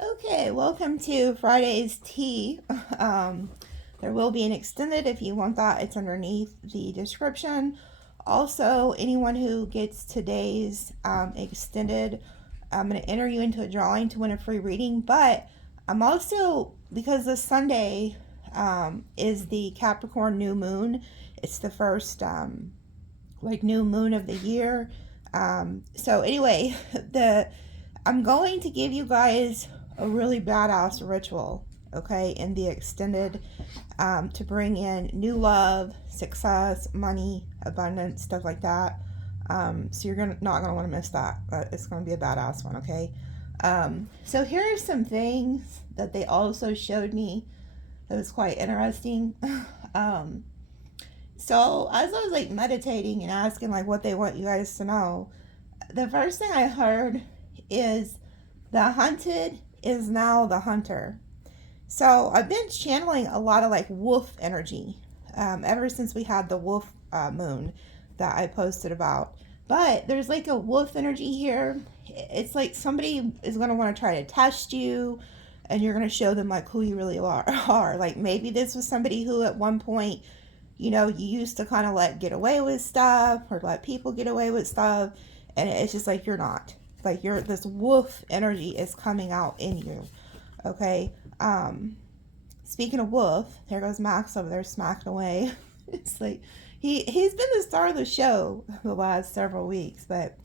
Okay, welcome to Friday's tea. There will be an extended if you want that. It's underneath the description. Also, anyone who gets today's extended, I'm going to enter you into a drawing to win a free reading. But I'm also, because this Sunday is the Capricorn new moon, it's the first new moon of the year. So anyway, the I'm going to give you guys a really badass ritual, okay, in the extended to bring in new love, success, money, abundance, stuff like that. So you're not gonna want to miss that. It's gonna be a badass one, okay? So here are some things that they also showed me that was quite interesting. um, so as I was like meditating and asking like what they want you guys to know, the first thing I heard is the hunted is now the hunter. So I've been channeling a lot of like wolf energy ever since we had the wolf moon that I posted about. But there's like a wolf energy here. It's like somebody is going to want to try to test you and you're going to show them like who you really are. Like maybe this was somebody who at one point, you used to kind of let get away with stuff or let people get away with stuff. And it's just like you're not. Like this wolf energy is coming out in you. Okay. Speaking of wolf, there goes Max over there smacking away. It's like he's been the star of the show the last several weeks, but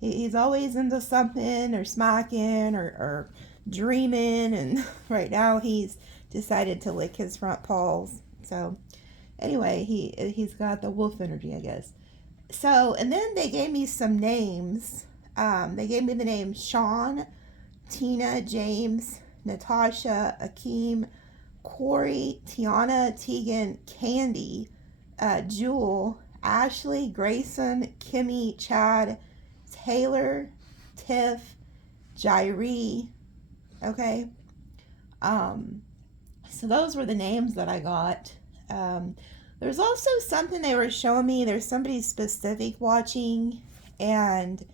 he's always into something or smacking or dreaming, and right now he's decided to lick his front paws. So anyway, he's got the wolf energy, I guess. So and then they gave me some names. They gave me the name Sean, Tina, James, Natasha, Akeem, Corey, Tiana, Tegan, Candy, Jewel, Ashley, Grayson, Kimmy, Chad, Taylor, Tiff, Jairi. Okay. So those were the names that I got. There's also something they were showing me. There's somebody specific watching, and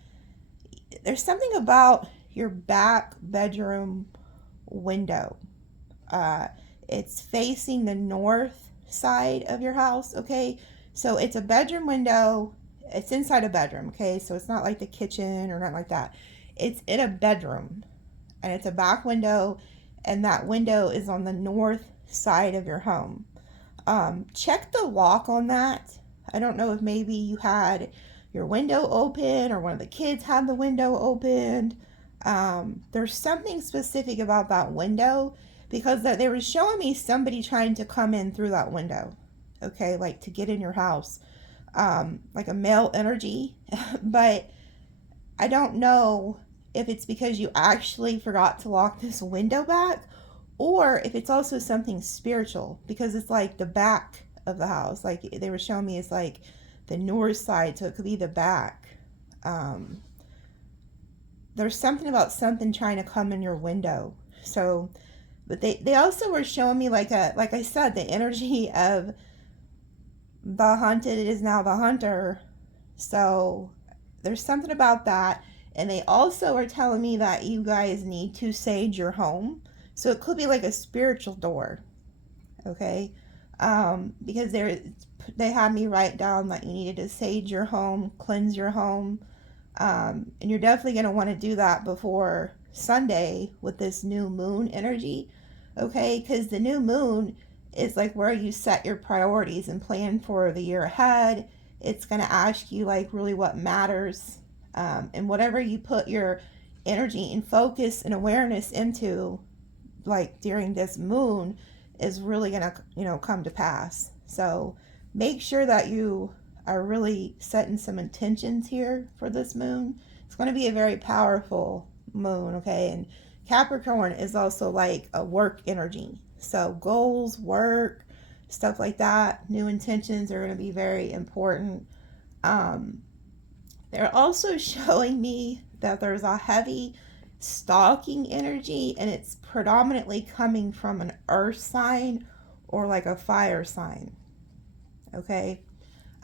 there's something about your back bedroom window. It's facing the north side of your house, okay? So it's a bedroom window. It's inside a bedroom, okay? So it's not like the kitchen or nothing like that. It's in a bedroom, and it's a back window, and that window is on the north side of your home. Check the lock on that. I don't know if maybe you had your window open or one of the kids had the window opened. There's something specific about that window because they were showing me somebody trying to come in through that window, okay, like to get in your house, like a male energy. But I don't know if it's because you actually forgot to lock this window back or if it's also something spiritual because it's like the back of the house. Like they were showing me it's like the north side, so it could be the back. There's something about something trying to come in your window. So, but they also were showing me like I said, the energy of the hunted is now the hunter. So there's something about that. And they also are telling me that you guys need to sage your home. So it could be like a spiritual door. Okay. Because they had me write down that you needed to sage your home, cleanse your home. And you're definitely going to want to do that before Sunday with this new moon energy. Okay. Because the new moon is like where you set your priorities and plan for the year ahead. It's going to ask you like really what matters. And whatever you put your energy and focus and awareness into, like during this moon, is really going to, come to pass. So make sure that you are really setting some intentions here for this moon. It's going to be a very powerful moon, okay? And Capricorn is also like a work energy. So goals, work, stuff like that, new intentions are going to be very important. They're also showing me that there's a heavy stalking energy and it's predominantly coming from an earth sign or like a fire sign. Okay.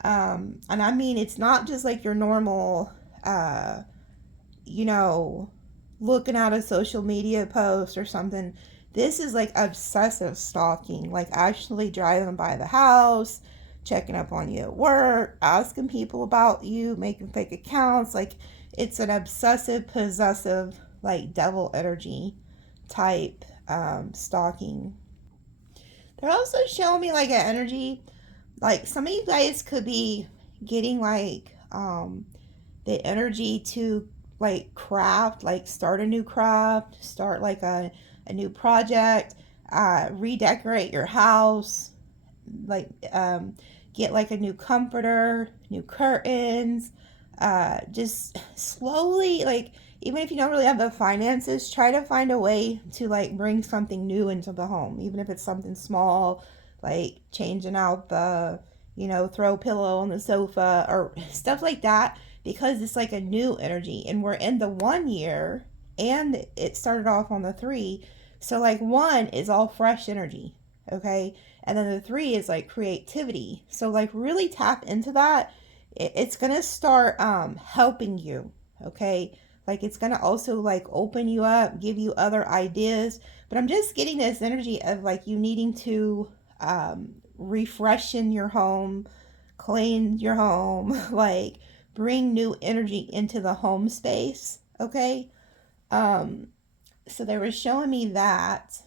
And I mean, it's not just like your normal, you know, looking at a social media post or something. This is like obsessive stalking, like actually driving by the house, checking up on you at work, asking people about you, making fake accounts. Like it's an obsessive, possessive, like devil energy type stalking. They're also showing me like an energy, like some of you guys could be getting like the energy to like craft, like start a new craft, start like a new project, redecorate your house, like get like a new comforter, new curtains, just slowly, like even if you don't really have the finances, try to find a way to like bring something new into the home, even if it's something small, like changing out the, throw pillow on the sofa or stuff like that, because it's like a new energy and we're in the 1 year and it started off on the 3. So like 1 is all fresh energy, okay? And then the 3 is like creativity. So like really tap into that. It's gonna start helping you, okay? Like it's gonna also like open you up, give you other ideas. But I'm just getting this energy of like you needing to refreshen your home, clean your home, like bring new energy into the home space, okay? Um, so they were showing me that.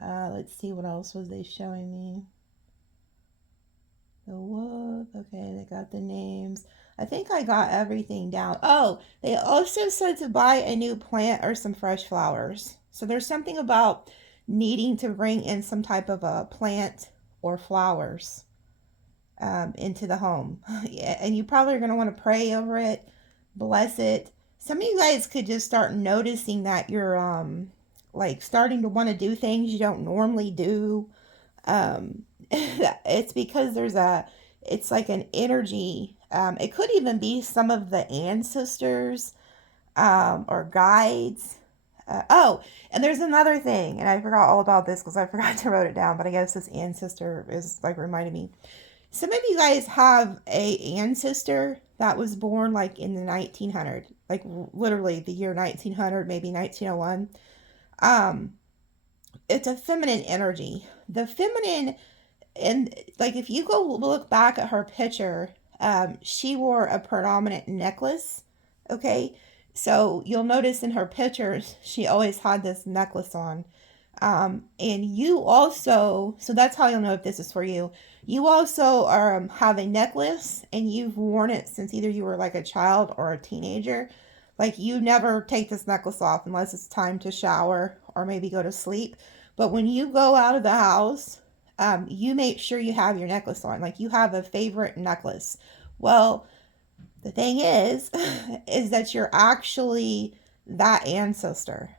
Let's see, what else was they showing me? The wolf. Okay, they got the names. I think I got everything down. Oh, they also said to buy a new plant or some fresh flowers. So there's something about needing to bring in some type of a plant or flowers into the home. Yeah, and you probably are going to want to pray over it, bless it. Some of you guys could just start noticing that you're like starting to want to do things you don't normally do. It's because it's like an energy. It could even be some of the ancestors or guides. Oh, and there's another thing, and I forgot all about this because I forgot to write it down, but I guess this ancestor is like reminding me. Some of you guys have a ancestor that was born like in the 1900, like literally the year 1900, maybe 1901. Um, it's a feminine energy. The feminine, and like if you go look back at her picture, she wore a predominant necklace. Okay, so you'll notice in her pictures she always had this necklace on. And you also, so that's how you'll know if this is for you. You also have a necklace and you've worn it since either you were like a child or a teenager. Like you never take this necklace off unless it's time to shower or maybe go to sleep. But when you go out of the house, you make sure you have your necklace on. Like you have a favorite necklace. Well, the thing is, is that you're actually that ancestor.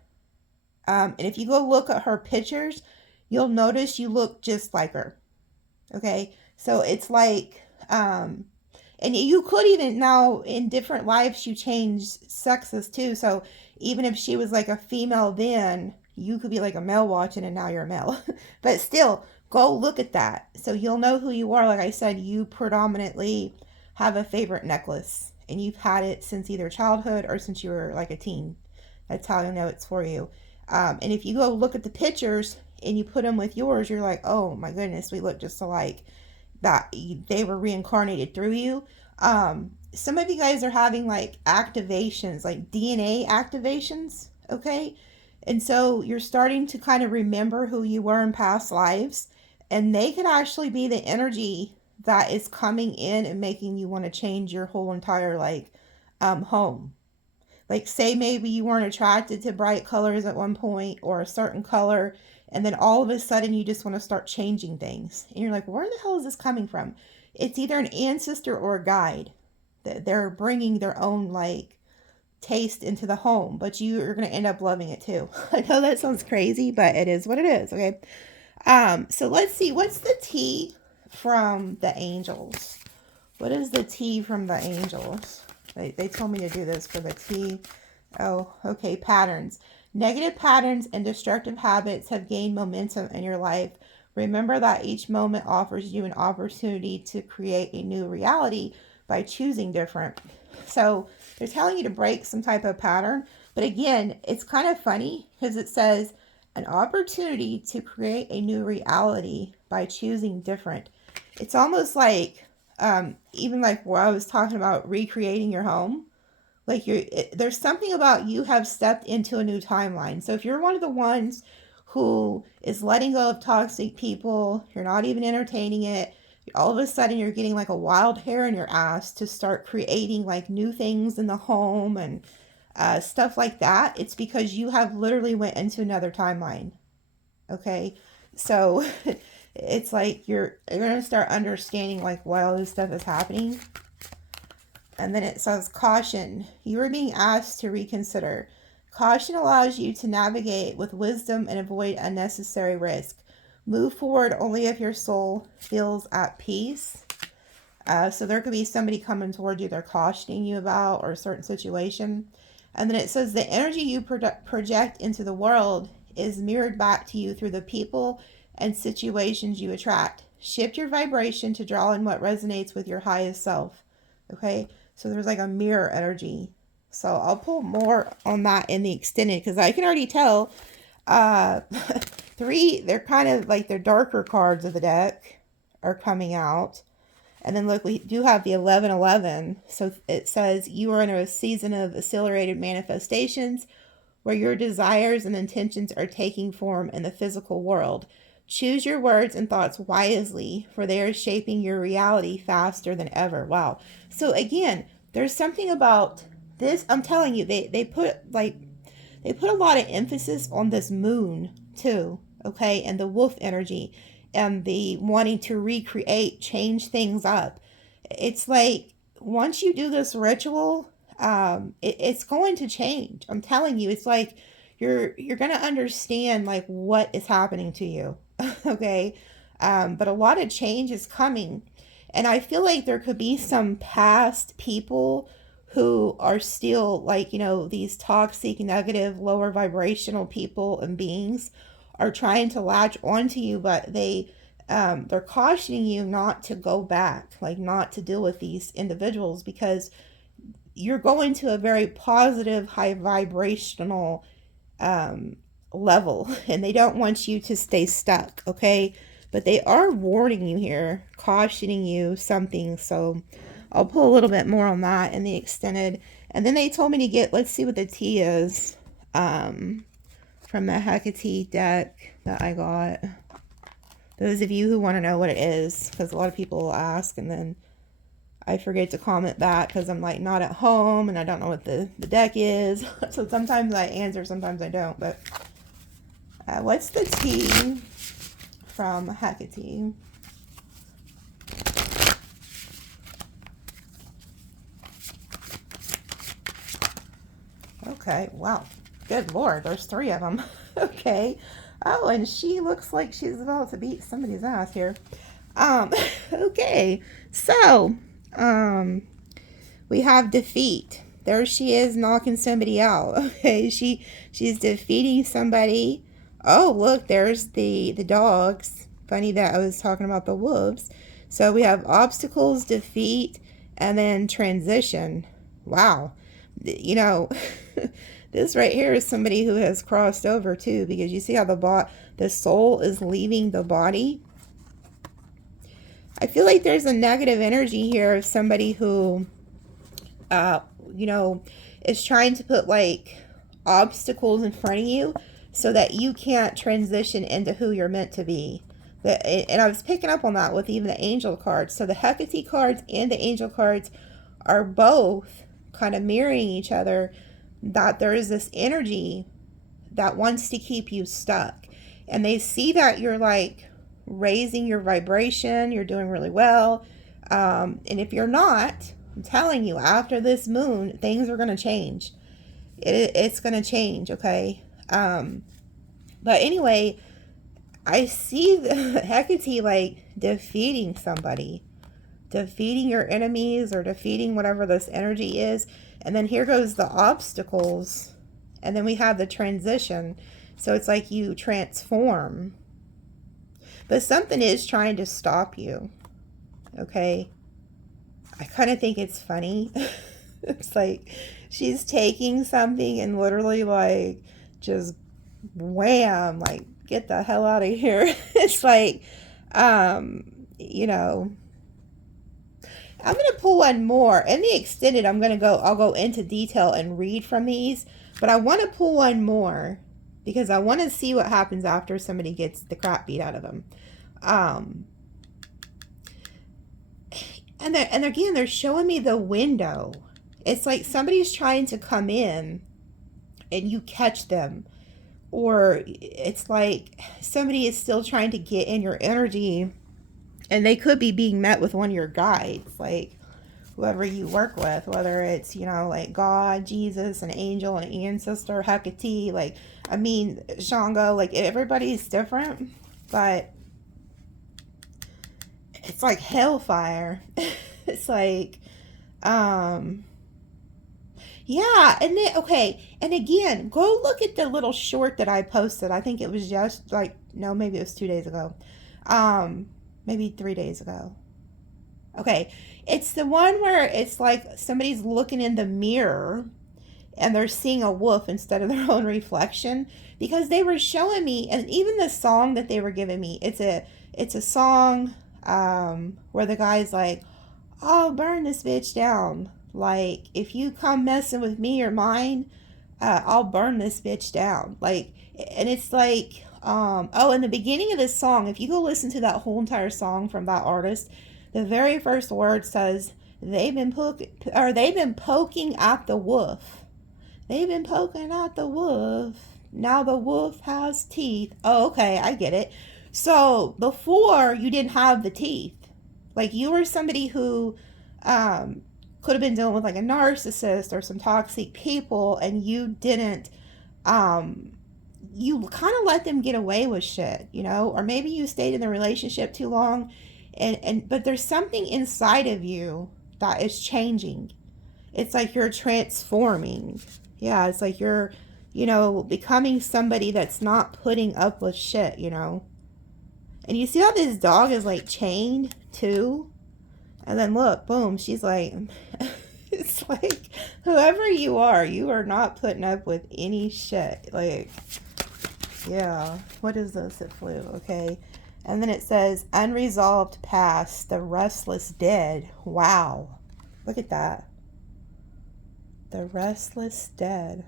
And if you go look at her pictures, you'll notice you look just like her. Okay, so it's like, and you could even now in different lives you change sexes too. So even if she was like a female then, you could be like a male watching and now you're a male. But still, go look at that. So you'll know who you are. Like I said, you predominantly have a favorite necklace and you've had it since either childhood or since you were like a teen. That's how you'll know it's for you. And if you go look at the pictures and you put them with yours, you're like, oh my goodness, we look just alike. That they were reincarnated through you. Some of you guys are having like activations, like DNA activations, okay? And so you're starting to kind of remember who you were in past lives, and they could actually be the energy that is coming in and making you want to change your whole entire like home. Like say maybe you weren't attracted to bright colors at one point or a certain color, and then all of a sudden you just want to start changing things. And you're like, where the hell is this coming from? It's either an ancestor or a guide. They're bringing their own like taste into the home, but you're going to end up loving it too. I know that sounds crazy, but it is what it is, okay? So let's see, what's the tea from the angels? What is the tea from the angels? They told me to do this for the tea. Oh, okay, patterns. Negative patterns and destructive habits have gained momentum in your life. Remember that each moment offers you an opportunity to create a new reality by choosing different. So they're telling you to break some type of pattern. But again, it's kind of funny because it says an opportunity to create a new reality by choosing different. It's almost like, even like what I was talking about, recreating your home. Like there's something about you have stepped into a new timeline. So if you're one of the ones who is letting go of toxic people, you're not even entertaining it, all of a sudden you're getting like a wild hair in your ass to start creating like new things in the home and stuff like that. It's because you have literally went into another timeline. Okay, so it's like you're gonna start understanding like why all this stuff is happening. And then it says, caution, you are being asked to reconsider. Caution allows you to navigate with wisdom and avoid unnecessary risk. Move forward only if your soul feels at peace. So there could be somebody coming toward you they're cautioning you about, or a certain situation. And then it says the energy you project into the world is mirrored back to you through the people and situations you attract. Shift your vibration to draw in what resonates with your highest self. Okay, so there's like a mirror energy. So I'll pull more on that in the extended because I can already tell uh three, they're kind of like their darker cards of the deck are coming out. And then look, we do have the 1111. So it says you are in a season of accelerated manifestations where your desires and intentions are taking form in the physical world. Choose your words and thoughts wisely, for they are shaping your reality faster than ever. Wow. So again, there's something about this. I'm telling you, they put a lot of emphasis on this moon too, okay, and the wolf energy and the wanting to recreate, change things up. It's like once you do this ritual, it's going to change. I'm telling you, it's like you're gonna understand like what is happening to you, okay. But a lot of change is coming, and I feel like there could be some past people who are still like, these toxic, negative, lower vibrational people and beings are trying to latch onto you, but they're cautioning you not to go back, like not to deal with these individuals, because you're going to a very positive, high vibrational level, and they don't want you to stay stuck, okay? But they are warning you here, cautioning you something. So I'll pull a little bit more on that in the extended. And then they told me to get, let's see what the T is from the Hecate deck that I got. Those of you who want to know what it is, because a lot of people will ask, and then I forget to comment back because I'm like not at home and I don't know what the deck is. So sometimes I answer, sometimes I don't. But what's the T from Hecate? Okay, wow. Good Lord, there's three of them. Okay. Oh, and she looks like she's about to beat somebody's ass here. Okay. So, we have defeat. There she is knocking somebody out. Okay, she's defeating somebody. Oh, look, there's the dogs. Funny that I was talking about the wolves. So we have obstacles, defeat, and then transition. Wow. This right here is somebody who has crossed over too, because you see how the soul is leaving the body. I feel like there's a negative energy here of somebody who is trying to put like obstacles in front of you so that you can't transition into who you're meant to be. And I was picking up on that with even the angel cards. So the Hecate cards and the angel cards are both kind of mirroring each other, that there is this energy that wants to keep you stuck. And they see that you're like raising your vibration, you're doing really well. And if you're not, I'm telling you, after this moon, things are going to change. It's going to change, okay? But anyway, I see the Hecate like defeating somebody, defeating your enemies or defeating whatever this energy is. And then here goes the obstacles. And then we have the transition. So it's like you transform. But something is trying to stop you. Okay? I kind of think it's funny. It's like she's taking something and literally like just wham, like get the hell out of here. It's like, you know, I'm going to pull one more. In the extended, I'll go into detail and read from these, but I want to pull one more because I want to see what happens after somebody gets the crap beat out of them. And again, they're showing me the window. It's like somebody's trying to come in and you catch them. Or it's like somebody is still trying to get in your energy and they could be being met with one of your guides, like whoever you work with, whether it's, you know, like God, Jesus, an angel, an ancestor, Hecate, like, I mean, Shango, like everybody's different, but it's like hellfire. It's like, yeah, and then, okay, and again, go look at the little short that I posted. I think it was just like, no, maybe it was 2 days ago. Maybe 3 days ago. Okay, it's the one where it's like somebody's looking in the mirror and they're seeing a wolf instead of their own reflection, because they were showing me, and even the song that they were giving me, it's a song where the guy's like, I'll burn this bitch down. Like, if you come messing with me or mine, I'll burn this bitch down. Like, and it's like, oh, in the beginning of this song, if you go listen to that whole entire song from that artist, the very first word says, they've been poking at the wolf. They've been poking at the wolf. Now the wolf has teeth. Oh, okay, I get it. So before you didn't have the teeth. Like you were somebody who could have been dealing with like a narcissist or some toxic people, and you didn't. You kind of let them get away with shit, you know, or maybe you stayed in the relationship too long, and but there's something inside of you that is changing. It's like you're transforming. Yeah, it's like you're, you know, becoming somebody that's not putting up with shit, you know. And you see how this dog is like chained too? And then look, boom, she's like, it's like, whoever you are not putting up with any shit. Like, yeah, what is this? It flew, okay. And then it says, unresolved past, the restless dead. Wow, look at that. The restless dead.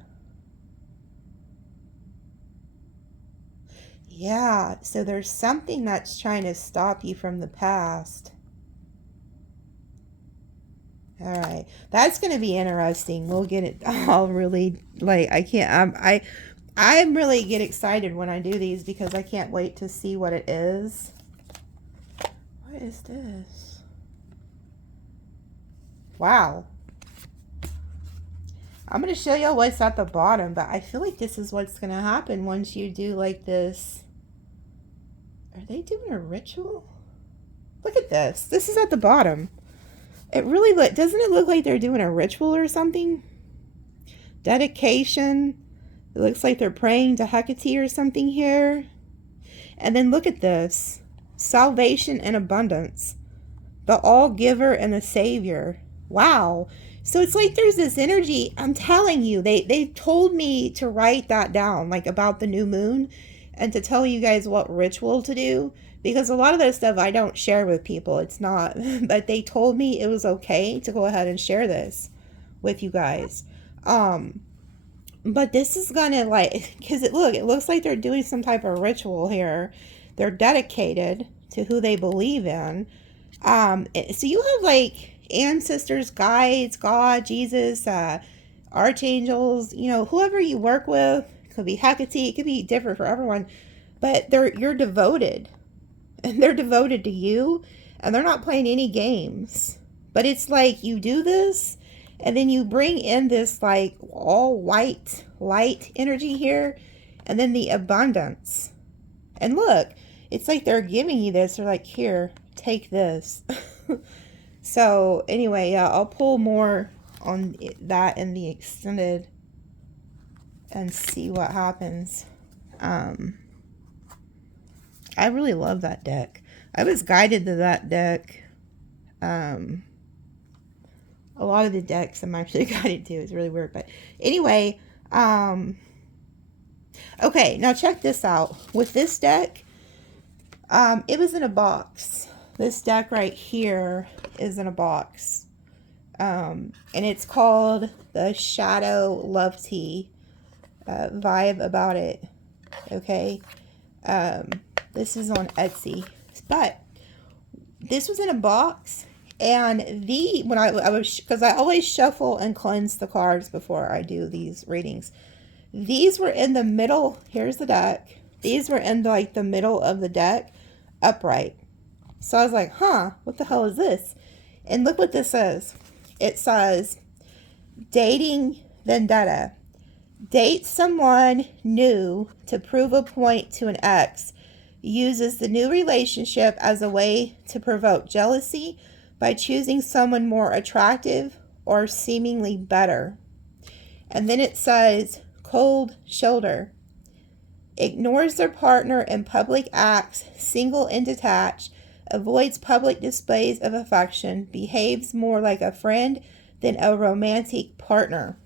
Yeah, so there's something that's trying to stop you from the past. All right, that's going to be interesting. We'll get it all really, like, I can't, I really get excited when I do these because I can't wait to see what it is. What is this? Wow. I'm going to show y'all what's at the bottom, but I feel like this is what's going to happen once you do like this. Are they doing a ritual? Look at this. This is at the bottom. It really doesn't it look like they're doing a ritual or something? Dedication. It looks like they're praying to Hecate or something here. And then look at this. Salvation and abundance. The all giver and the savior. Wow. So it's like there's this energy. I'm telling you, they told me to write that down, like about the new moon, and to tell you guys what ritual to do, because a lot of that stuff I don't share with people. It's not, but they told me it was okay to go ahead and share this with you guys. But this is gonna, like, because it looks like they're doing some type of ritual here. They're dedicated to who they believe in. So you have like ancestors, guides, God, Jesus, archangels, you know, whoever you work with. It could be Hecate, it could be different for everyone, but you're devoted, and they're devoted to you, and they're not playing any games. But it's like you do this, and then you bring in this like all white light energy here, and then the abundance. And look, it's like they're giving you this. They're like, here, take this. So anyway, yeah, I'll pull more on that in the extended and see what happens. I really love that deck. I was guided to that deck A lot of the decks I'm actually guided to. It's really weird. But anyway, okay, now check this out. With this deck, it was in a box. This deck right here is in a box. And it's called the Shadow Love Tea. Vibe about it. Okay. This is on Etsy. But this was in a box. And when I was, because I always shuffle and cleanse the cards before I do these readings. These were in the middle. Here's the deck. These were in like the middle of the deck, upright. So I was like, huh, what the hell is this? And look what this says. It says, dating vendetta. Date someone new to prove a point to an ex. Uses the new relationship as a way to provoke jealousy by choosing someone more attractive or seemingly better. And then it says, cold shoulder. Ignores their partner in public acts, single and detached, avoids public displays of affection, behaves more like a friend than a romantic partner.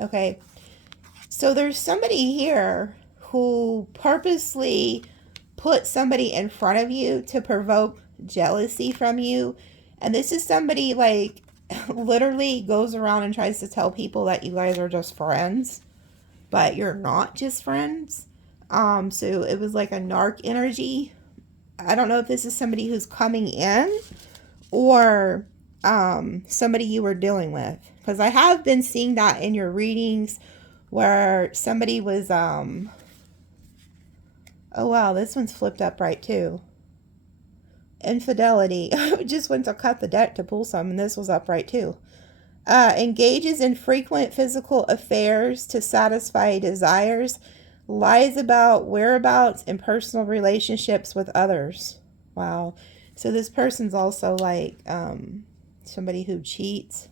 Okay, so there's somebody here who purposely put somebody in front of you to provoke jealousy from you. And this is somebody like literally goes around and tries to tell people that you guys are just friends, but you're not just friends. So it was like a narc energy. I don't know if this is somebody who's coming in or somebody you were dealing with, because I have been seeing that in your readings where somebody was oh wow, this one's flipped up right too. Infidelity. I just went to cut the deck to pull some, and this was upright too. Engages in frequent physical affairs to satisfy desires. Lies about whereabouts in personal relationships with others. Wow. So this person's also like somebody who cheats.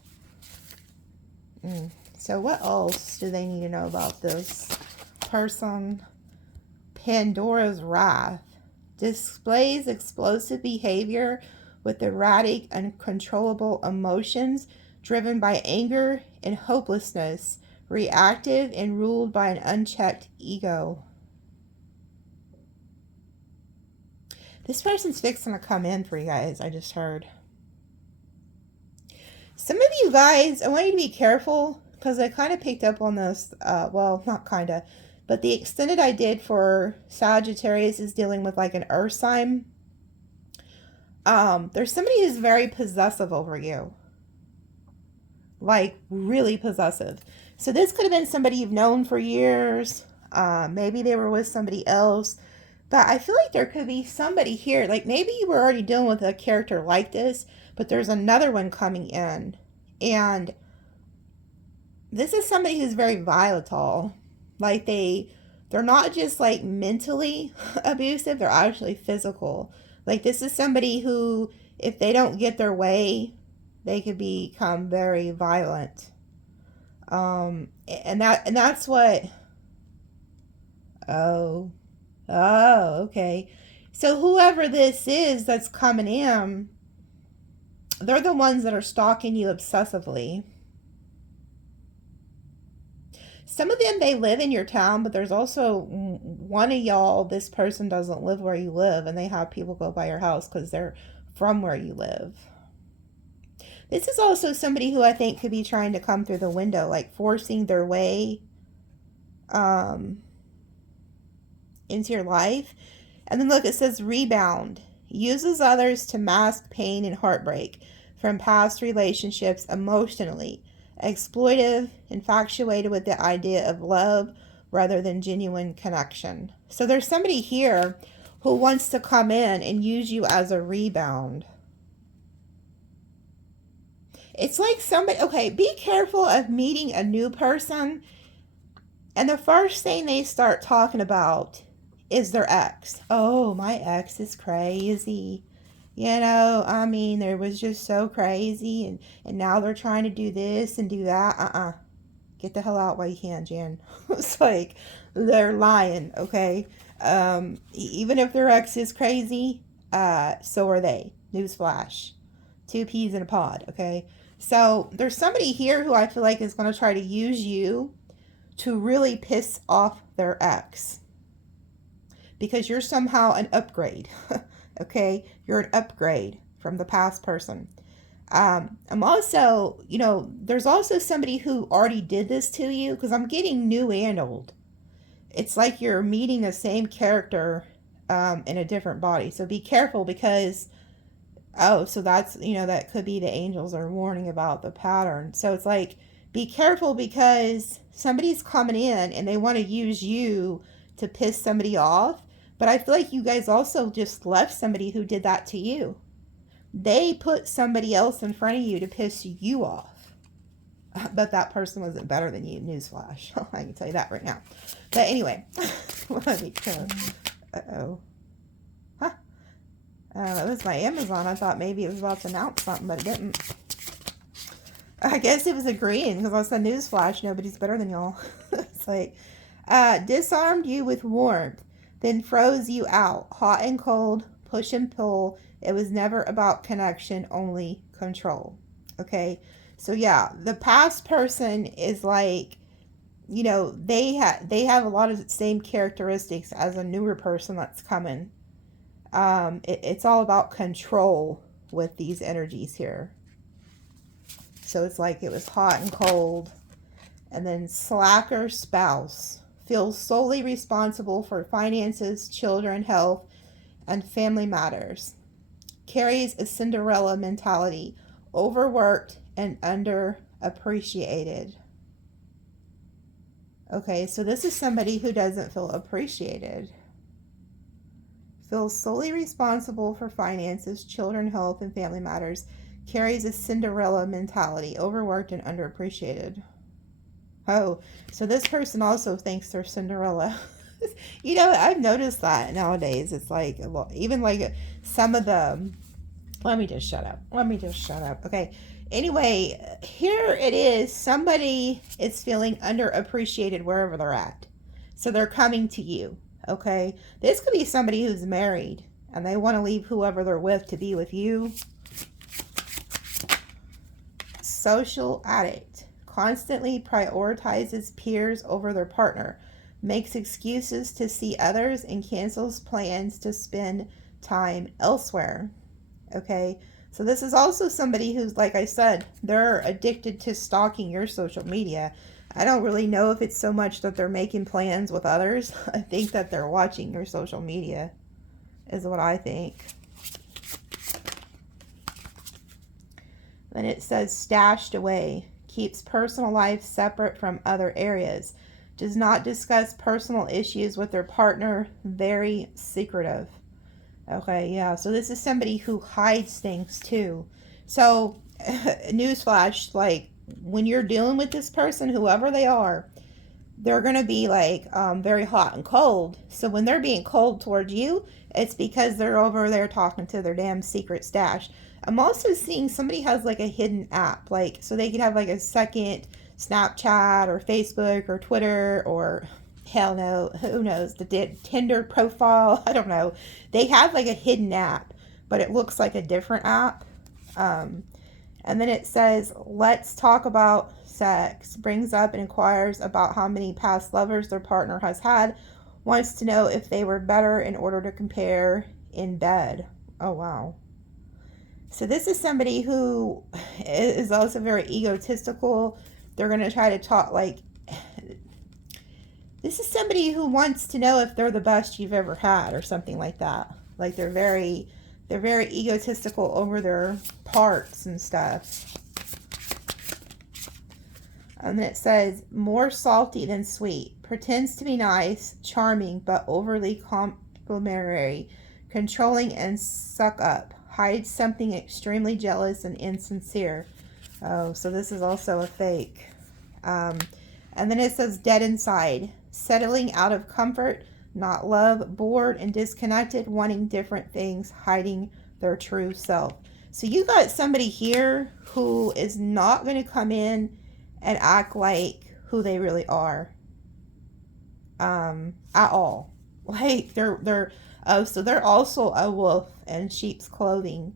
So what else do they need to know about this person? Pandora's Wrath. Displays explosive behavior with erratic, uncontrollable emotions driven by anger and hopelessness. Reactive and ruled by an unchecked ego. This person's fixing to come in for you guys, I just heard. Some of you guys, I want you to be careful, because I kind of picked up on this, well, not kind of, but the extended I did for Sagittarius is dealing with like an earth sign. There's somebody who's very possessive over you. Like, really possessive. So this could have been somebody you've known for years. Maybe they were with somebody else. But I feel like there could be somebody here. Like, maybe you were already dealing with a character like this, but there's another one coming in. And this is somebody who's very volatile. Like, they're not just, like, mentally abusive. They're actually physical. Like, this is somebody who, if they don't get their way, they could become very violent. And that's what, okay. So whoever this is that's coming in, they're the ones that are stalking you obsessively. Some of them, they live in your town, but there's also one of y'all, this person doesn't live where you live, and they have people go by your house because they're from where you live. This is also somebody who I think could be trying to come through the window, like forcing their way into your life. And then look, it says rebound. Uses others to mask pain and heartbreak from past relationships emotionally. Exploitive, infatuated with the idea of love rather than genuine connection. So there's somebody here who wants to come in and use you as a rebound. It's like somebody, okay, be careful of meeting a new person and the first thing they start talking about is their ex. Oh, my ex is crazy. You know, I mean, there was just so crazy, and now they're trying to do this and do that. Get the hell out while you can, Jan. It's like, they're lying, okay? Even if their ex is crazy, so are they. Newsflash. Two peas in a pod, okay? So there's somebody here who I feel like is going to try to use you to really piss off their ex. Because you're somehow an upgrade. Okay? You're an upgrade from the past person. I'm also, there's also somebody who already did this to you, because I'm getting new and old. It's like you're meeting the same character in a different body. So be careful, because, so that's, that could be the angels are warning about the pattern. So it's like, be careful, because somebody's coming in and they want to use you to piss somebody off. But I feel like you guys also just left somebody who did that to you. They put somebody else in front of you to piss you off. But that person wasn't better than you. Newsflash. I can tell you that right now. But anyway. Let me go. Uh-oh. Huh. It was my Amazon. I thought maybe it was about to announce something, but it didn't. I guess it was agreeing, because I said newsflash, nobody's better than y'all. It's like, disarmed you with warmth, then froze you out. Hot and cold, push and pull. It was never about connection, only control. Okay? So yeah, the past person is like, they have a lot of the same characteristics as a newer person that's coming. It's all about control with these energies here. So it's like it was hot and cold. And then slacker spouse. Feels solely responsible for finances, children, health, and family matters. Carries a Cinderella mentality. Overworked and underappreciated. Okay, so this is somebody who doesn't feel appreciated. Feels solely responsible for finances, children, health, and family matters. Carries a Cinderella mentality. Overworked and underappreciated. Oh, so this person also thinks they're Cinderella. I've noticed that nowadays. It's like, well, even like some of the... Let me just shut up. Okay. Anyway, here it is. Somebody is feeling underappreciated wherever they're at. So they're coming to you. Okay. This could be somebody who's married and they want to leave whoever they're with to be with you. Social addict. Constantly prioritizes peers over their partner. Makes excuses to see others and cancels plans to spend time elsewhere. Okay, so this is also somebody who's, like I said, they're addicted to stalking your social media. I don't really know if it's so much that they're making plans with others. I think that they're watching your social media, is what I think. Then it says stashed away. Keeps personal life separate from other areas. Does not discuss personal issues with their partner. Very secretive. Okay, yeah, so this is somebody who hides things too. So, newsflash, like, when you're dealing with this person, whoever they are, they're going to be, like, very hot and cold. So when they're being cold towards you, it's because they're over there talking to their damn secret stash. I'm also seeing somebody has, like, a hidden app, like, so they could have, like, a second Snapchat or Facebook or Twitter or... Hell no, who knows, the Tinder profile, I don't know. They have like a hidden app, but it looks like a different app. And then it says, let's talk about sex. Brings up and inquires about how many past lovers their partner has had. Wants to know if they were better in order to compare in bed. Oh, wow. So this is somebody who is also very egotistical. They're going to try to talk like... This is somebody who wants to know if they're the best you've ever had or something like that. Like they're very egotistical over their parts and stuff. And then it says, more salty than sweet. Pretends to be nice, charming, but overly complimentary. Controlling and suck up. Hides something extremely jealous and insincere. Oh, so this is also a fake. And then it says dead inside. Settling out of comfort, not love, bored and disconnected, wanting different things, hiding their true self. So you got somebody here who is not going to come in and act like who they really are. At all. Like so they're also a wolf in sheep's clothing.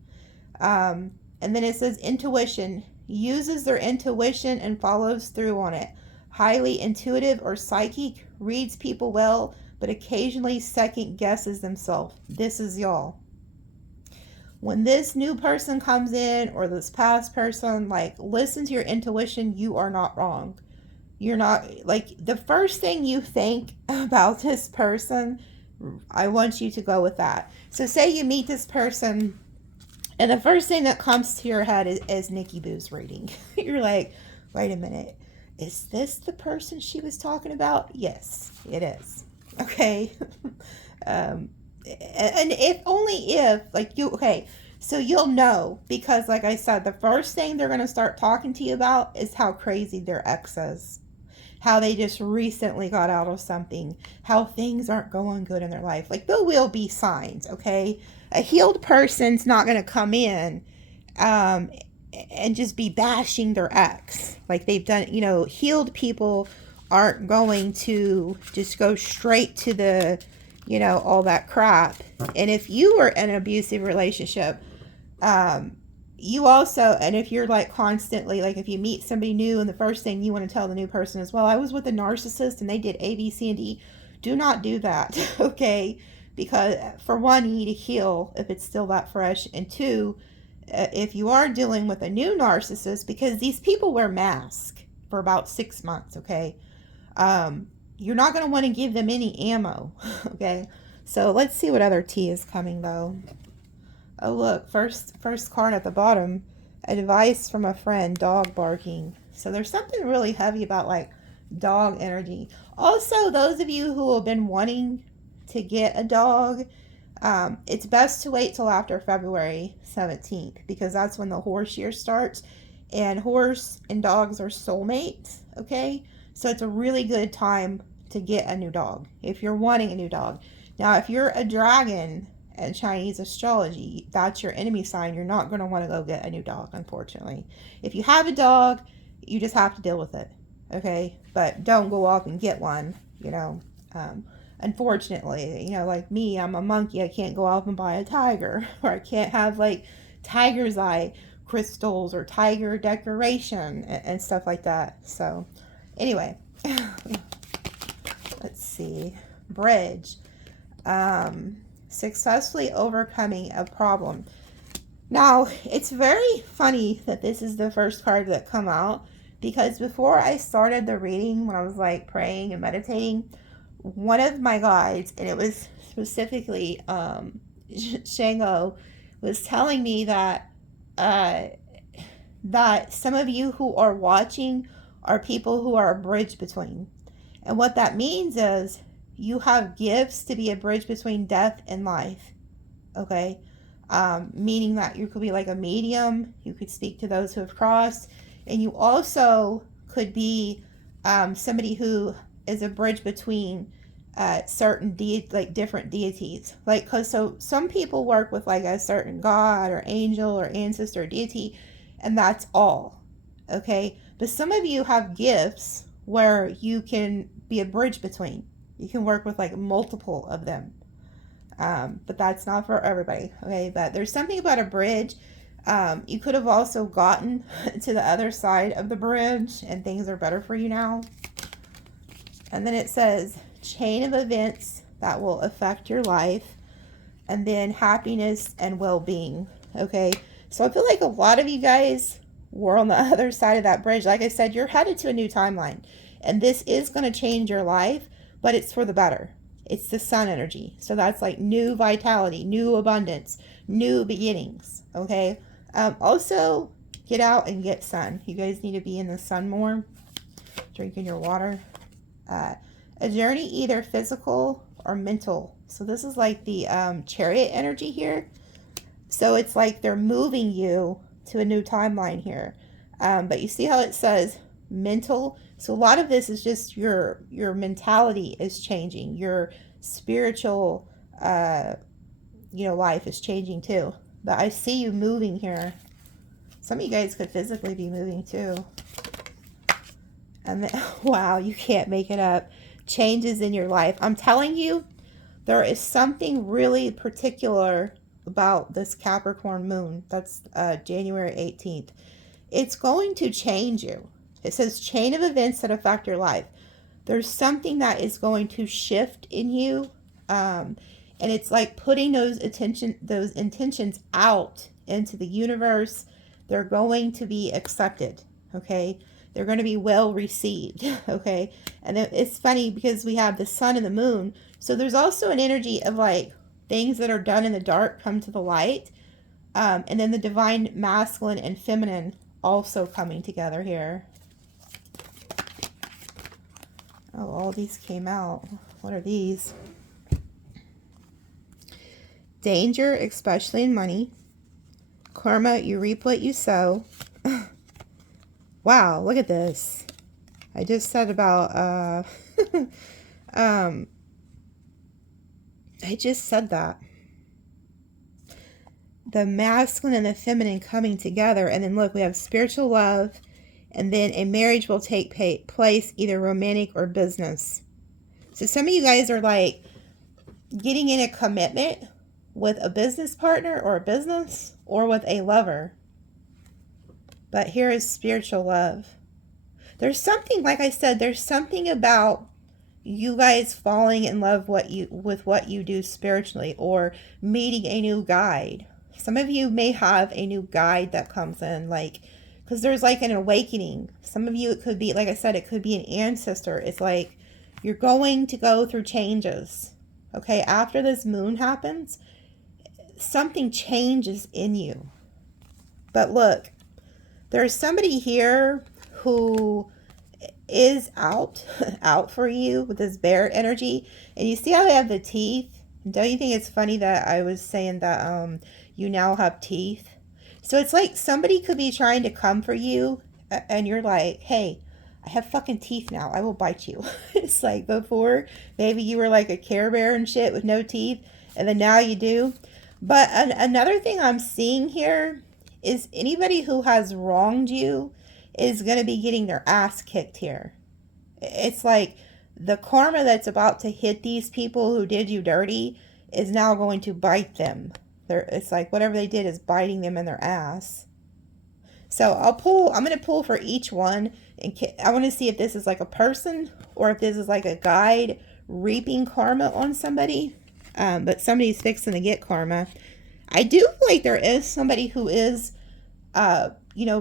And then it says intuition. uses their intuition and follows through on it. Highly intuitive or psychic, reads people well, but occasionally second guesses themselves. This is y'all. When this new person comes in or this past person, like, listen to your intuition. You are not wrong. You're not, like, the first thing you think about this person, I want you to go with that. So say you meet this person and the first thing that comes to your head is Nikki Boo's reading. You're like, wait a minute. Is this the person she was talking about? Yes, it is. Okay. And if only if, like, you, okay, so you'll know, because like I said, the first thing they're going to start talking to you about is how crazy their ex is, how they just recently got out of something, how things aren't going good in their life. Like, there will be signs, okay? A healed person's not going to come in and just be bashing their ex like they've done. You know, healed people aren't going to just go straight to the, you know, all that crap. And if you were in an abusive relationship, you also, and if you're like constantly, like if you meet somebody new and the first thing you want to tell the new person is, well, I was with a narcissist and they did A, B, C, and D. Do not do that, okay? Because for one, you need to heal if it's still that fresh. And two, if you are dealing with a new narcissist, because these people wear masks for about 6 months, okay? You're not going to want to give them any ammo, okay? So let's see what other tea is coming, though. Oh, look, first card at the bottom, advice from a friend, dog barking. So there's something really heavy about, like, dog energy. Also, those of you who have been wanting to get a dog, it's best to wait till after February 17th, because that's when the horse year starts, and horse and dogs are soulmates, okay? So it's a really good time to get a new dog if you're wanting a new dog. Now, if you're a dragon in Chinese astrology, that's your enemy sign. You're not going to want to go get a new dog, unfortunately. If you have a dog, you just have to deal with it, okay? But don't go off and get one, you know. Unfortunately, you know, like me, I'm a monkey. I can't go off and buy a tiger, or I can't have like tiger's eye crystals or tiger decoration and stuff like that. So anyway, let's see. Bridge. Successfully overcoming a problem. Now, it's very funny that this is the first card that come out, because before I started the reading, when I was like praying and meditating, one of my guides, and it was specifically Shango, was telling me that that some of you who are watching are people who are a bridge between. And what that means is you have gifts to be a bridge between death and life, okay? Meaning that you could be like a medium, you could speak to those who have crossed, and you also could be somebody who is a bridge between certain like different deities. Like, cause so some people work with like a certain god or angel or ancestor or deity, and that's all, okay? But some of you have gifts where you can be a bridge between. You can work with like multiple of them. But that's not for everybody, okay? But there's something about a bridge. You could have also gotten to the other side of the bridge and things are better for you now. And then it says chain of events that will affect your life, and then happiness and well-being, okay? So I feel like a lot of you guys were on the other side of that bridge. Like I said, you're headed to a new timeline, and this is going to change your life, but it's for the better. It's the sun energy. So that's like new vitality, new abundance, new beginnings, okay? Also, get out and get sun. You guys need to be in the sun more, drinking your water. A journey, either physical or mental. So this is like the chariot energy here. So it's like they're moving you to a new timeline here. But you see how it says mental? So a lot of this is just your mentality is changing. Your spiritual, life is changing too. But I see you moving here. Some of you guys could physically be moving too. And then, wow, you can't make it up. Changes in your life. I'm telling you, there is something really particular about this Capricorn moon. That's January 18th. it's going to change you. It says chain of events that affect your life. There's something that is going to shift in you. And it's like putting those intentions out into the universe. They're going to be accepted. Okay. They're going to be well received. Okay. And it's funny because we have the sun and the moon. So there's also an energy of like things that are done in the dark come to the light. And then the divine masculine and feminine also coming together here. Oh, all these came out. What are these? Danger, especially in money. Karma, you reap what you sow. Wow, look at this. I just said about, I just said that. The masculine and the feminine coming together. And then look, we have spiritual love. And then a marriage will take place, either romantic or business. So some of you guys are like getting in a commitment with a business partner or a business or with a lover. But here is spiritual love. There's something, like I said, there's something about you guys falling in love with what you do spiritually, or meeting a new guide. Some of you may have a new guide that comes in, like, because there's like an awakening. Some of you, it could be, like I said, it could be an ancestor. It's like you're going to go through changes. Okay, after this moon happens, something changes in you. But look, there's somebody here who is out for you with this bear energy. And you see how they have the teeth? Don't you think it's funny that I was saying that you now have teeth? So it's like somebody could be trying to come for you and you're like, hey, I have fucking teeth now. I will bite you. It's like before, maybe you were like a Care Bear and shit with no teeth, and then now you do. But another thing I'm seeing here is anybody who has wronged you is going to be getting their ass kicked here. It's like the karma that's about to hit these people who did you dirty is now going to bite them. It's like whatever they did is biting them in their ass. So I'm going to pull for each one. And I want to see if this is like a person or if this is like a guide reaping karma on somebody. But somebody's fixing to get karma. I do feel like there is somebody who is,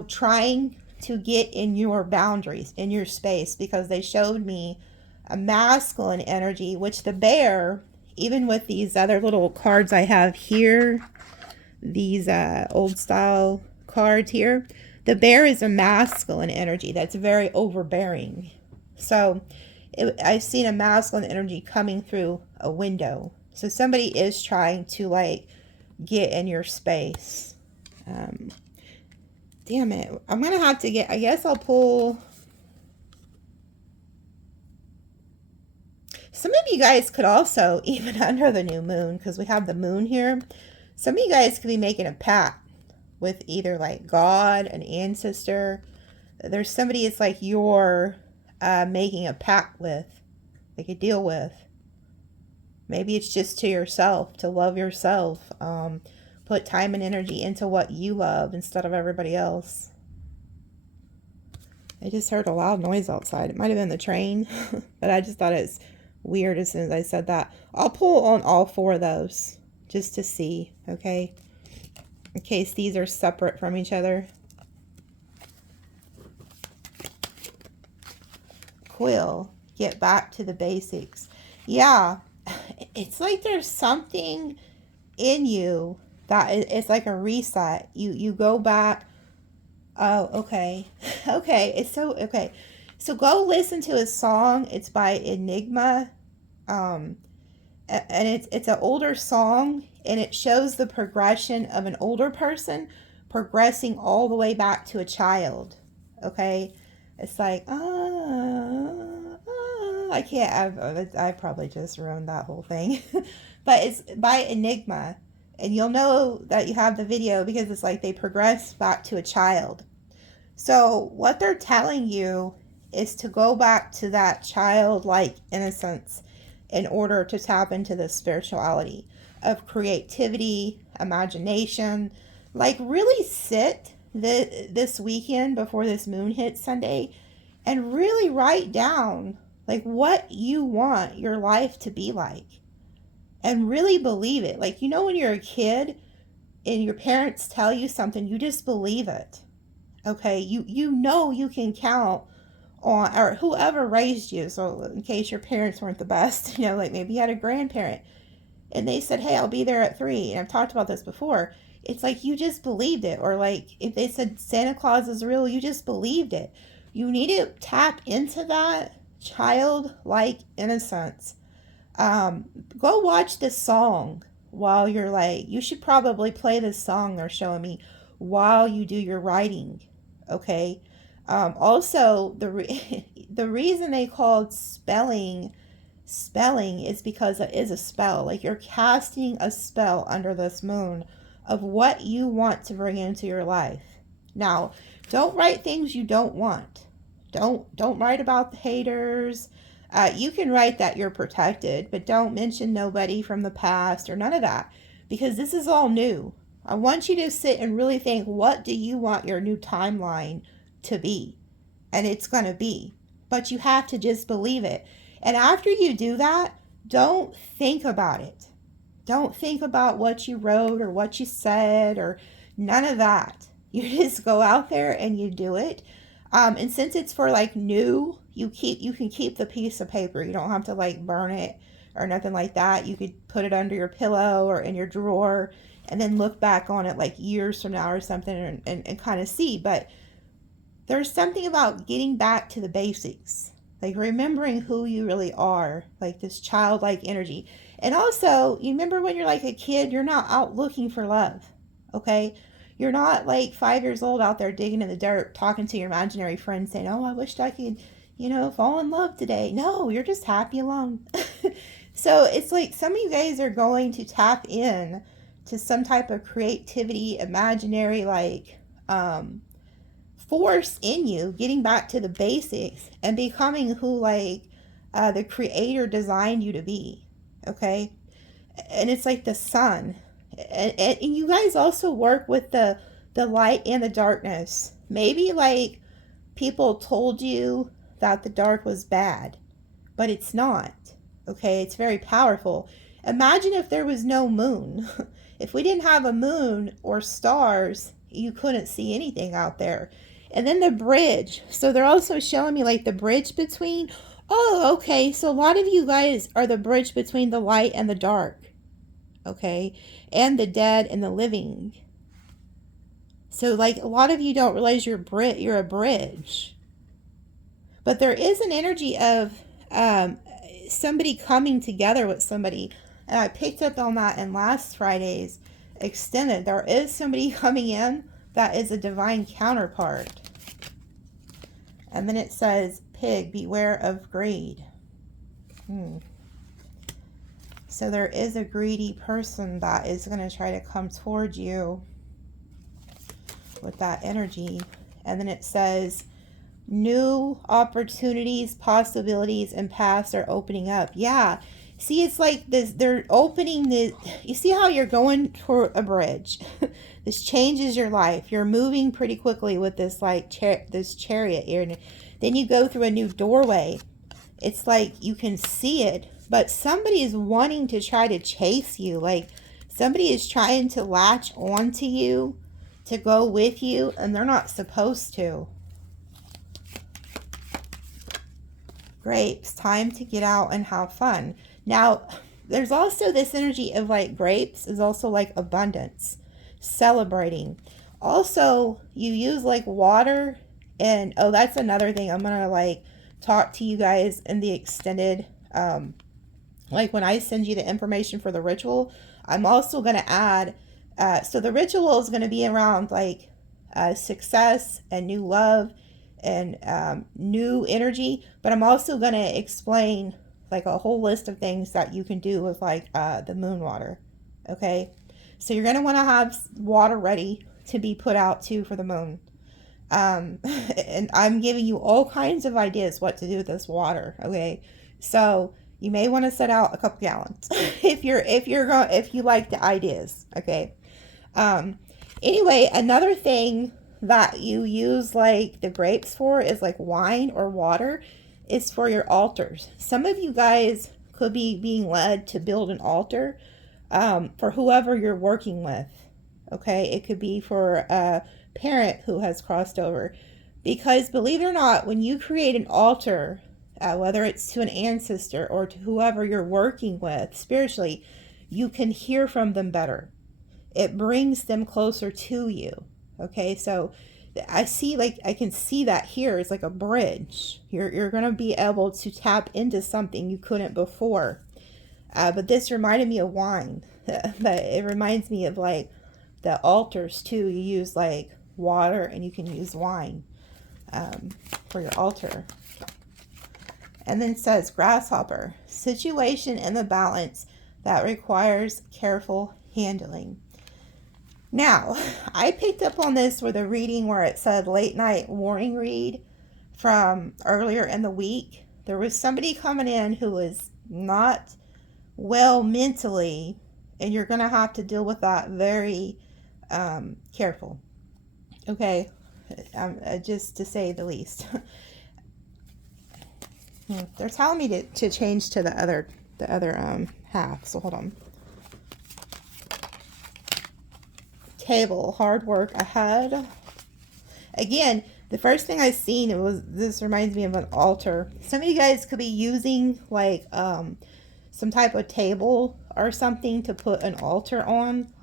trying to get in your boundaries, in your space, because they showed me a masculine energy, which the bear, even with these other little cards I have here, these old style cards here, the bear is a masculine energy that's very overbearing. So I've seen a masculine energy coming through a window. So somebody is trying to like get in your space. Damn it. I'm going to have to I guess I'll pull. Some of you guys could also, even under the new moon, because we have the moon here, some of you guys could be making a pact with either like God, an ancestor. There's somebody it's like you're making a pact with, like a deal with. Maybe it's just to yourself, to love yourself. Put time and energy into what you love instead of everybody else. I just heard a loud noise outside. It might have been the train, but I just thought it's weird as soon as I said that. I'll pull on all four of those just to see, okay? In case these are separate from each other. Quill, get back to the basics. Yeah, it's like there's something in you that it's like a reset. You go back. Oh, okay. Okay, it's so, okay. So go listen to his song. It's by Enigma. And it's an older song, and it shows the progression of an older person progressing all the way back to a child. Okay? It's like, I can't, I probably just ruined that whole thing. But it's by Enigma. And you'll know that you have the video because it's like they progress back to a child. So what they're telling you is to go back to that childlike innocence in order to tap into the spirituality of creativity, imagination. Like really sit this weekend before this moon hits Sunday, and really write down like what you want your life to be like, and really believe it. Like, you know, when you're a kid and your parents tell you something, you just believe it. Okay, you know you can count on, or whoever raised you. So in case your parents weren't the best, you know, like maybe you had a grandparent and they said, hey, I'll be there at 3, and I've talked about this before. It's like you just believed it. Or like if they said Santa Claus is real, you just believed it. You need to tap into that childlike innocence. Go watch this song while you're like, you should probably play this song they're showing me while you do your writing. Okay. Also, the reason they called spelling is because it is a spell. Like, you're casting a spell under this moon of what you want to bring into your life. Now, don't write things you don't want. Don't write about the haters. You can write that you're protected, but don't mention nobody from the past or none of that, because this is all new. I want you to sit and really think, what do you want your new timeline to be? And it's going to be. But you have to just believe it. And after you do that, don't think about it. Don't think about what you wrote or what you said or none of that. You just go out there and you do it. And since it's for like new, you can keep the piece of paper. You don't have to like burn it or nothing like that. You could put it under your pillow or in your drawer and then look back on it like years from now or something, and kind of see. But there's something about getting back to the basics, like remembering who you really are, like this childlike energy. And also, you remember when you're like a kid, you're not out looking for love, okay? You're not like 5 years old out there digging in the dirt, talking to your imaginary friend saying, oh, I wished I could, fall in love today. No, you're just happy alone. So it's like some of you guys are going to tap in to some type of creativity, imaginary, like, force in you, getting back to the basics and becoming who like the creator designed you to be. Okay. And it's like the sun, and you guys also work with the light and the darkness. Maybe like people told you that the dark was bad, but it's not. Okay, it's very powerful. Imagine if there was no moon. If we didn't have a moon or stars, you couldn't see anything out there. And then the bridge. So they're also showing me like the bridge between. Oh, okay. So a lot of you guys are the bridge between the light and the dark. Okay. And the dead and the living. So like a lot of you don't realize you're a bridge. But there is an energy of somebody coming together with somebody. And I picked up on that in last Friday's extended. There is somebody coming in that is a divine counterpart. And then it says, pig, beware of greed. So there is a greedy person that is going to try to come toward you with that energy. And then it says, new opportunities, possibilities, and paths are opening up. Yeah. See, it's like this, they're opening the, you see how you're going toward a bridge. This changes your life. You're moving pretty quickly with this like this chariot here. And then you go through a new doorway. It's like you can see it, but somebody is wanting to try to chase you. Like somebody is trying to latch onto you to go with you, and they're not supposed to. Grapes, time to get out and have fun. Now, there's also this energy of like grapes is also like abundance, celebrating. Also, you use like water, and oh, that's another thing I'm gonna like talk to you guys in the extended, like when I send you the information for the ritual, I'm also gonna add, so the ritual is gonna be around like success and new love and new energy, but I'm also going to explain like a whole list of things that you can do with like the moon water. Okay, so you're going to want to have water ready to be put out too for the moon, and I'm giving you all kinds of ideas what to do with this water. Okay, so you may want to set out a couple gallons if you like the ideas. Okay, anyway, another thing that you use like the grapes for is like wine or water, is for your altars. Some of you guys could be being led to build an altar for whoever you're working with. Okay, it could be for a parent who has crossed over. Because believe it or not, when you create an altar, whether it's to an ancestor or to whoever you're working with spiritually, you can hear from them better. It brings them closer to you. Okay, so I see, like, I can see that here. It's like a bridge. You're going to be able to tap into something you couldn't before. But this reminded me of wine. But it reminds me of like the altars too. You use like water and you can use wine for your altar. And then it says grasshopper, situation in the balance that requires careful handling. Now, I picked up on this with a reading where it said late night warning read from earlier in the week. There was somebody coming in who was not well mentally, and you're going to have to deal with that very careful. Okay, just to say the least. They're telling me to change to the other half, so hold on. Table, hard work ahead. Again, the first thing I seen, this reminds me of an altar. Some of you guys could be using like some type of table or something to put an altar on.